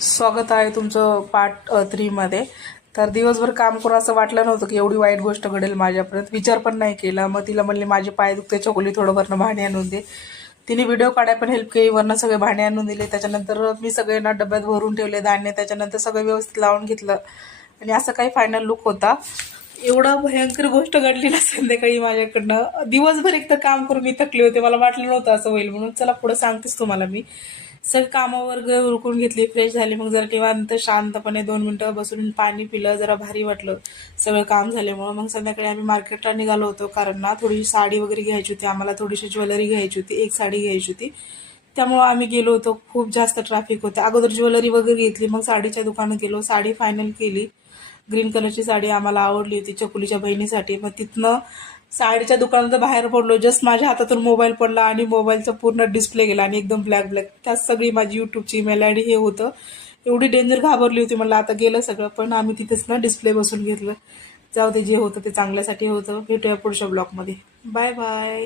स्वागत आहे तुमचं पार्ट 3 मध्ये। तर दिवसभर काम करून असं वाटलं नव्हतं की एवढी वाईट गोष्ट घडेल माझ्यापर्यंत, विचार पण नाही केला। मग तिला म्हणले माझे पाय दुखते, चकोली थोडं वरनं भांडे आणून दे। तिने व्हिडिओ काढाय पण हेल्प केली, वरनं सगळे भांडे आणून दिले। त्याच्यानंतर मी सगळे ना डब्यात भरून ठेवले धान्य, त्याच्यानंतर सगळं व्यवस्थित लावून घेतलं आणि असं काही फायनल लुक होता। एवढा भयंकर गोष्ट घडली ना संध्याकाळी माझ्याकडनं। दिवसभर एक तर काम करून मी थकले होते, मला वाटलं नव्हतं असं होईल म्हणून। चला पुढे सांगतेच तुम्हाला मी। सगळं कामावर उरकून घेतली, फ्रेश झाली, मग जरा निवांत शांतपणे 2 मिनिटं बसून पाणी पिलं, जरा भारी वाटलं सगळं काम झाल्यामुळं। मग संध्याकाळी आम्ही मार्केटला निघालो होतो, कारण ना थोडीशी साडी वगैरे घ्यायची होती आम्हाला, थोडीशी ज्वेलरी घ्यायची होती, एक साडी घ्यायची होती। त्यामुळं आम्ही गेलो होतो। खूप जास्त ट्रॅफिक होतं। अगोदर ज्वेलरी वगैरे घेतली, मग साडीच्या दुकानात गेलो, साडी फायनल केली। ग्रीन कलरची साडी आम्हाला आवडली होती चकुलीच्या बहिणीसाठी। मग तिथनं साडीच्या दुकानात बाहेर पडलो, जस्ट माझ्या हातातून मोबाईल पडला आणि मोबाईलचा पूर्ण डिस्प्ले गेला आणि एकदम ब्लॅक ब्लॅक। त्यात सगळी माझी यूट्यूबची ईमेल आय डी हे होतं। एवढी डेंजर घाबरली होती, म्हणलं आता गेलं सगळं। पण आम्ही तिथेच ना डिस्प्ले बसून घेतलं। जाऊ दे, जे होतं ते चांगल्यासाठी होतं। भेटूया पुढच्या ब्लॉगमध्ये। Bye bye.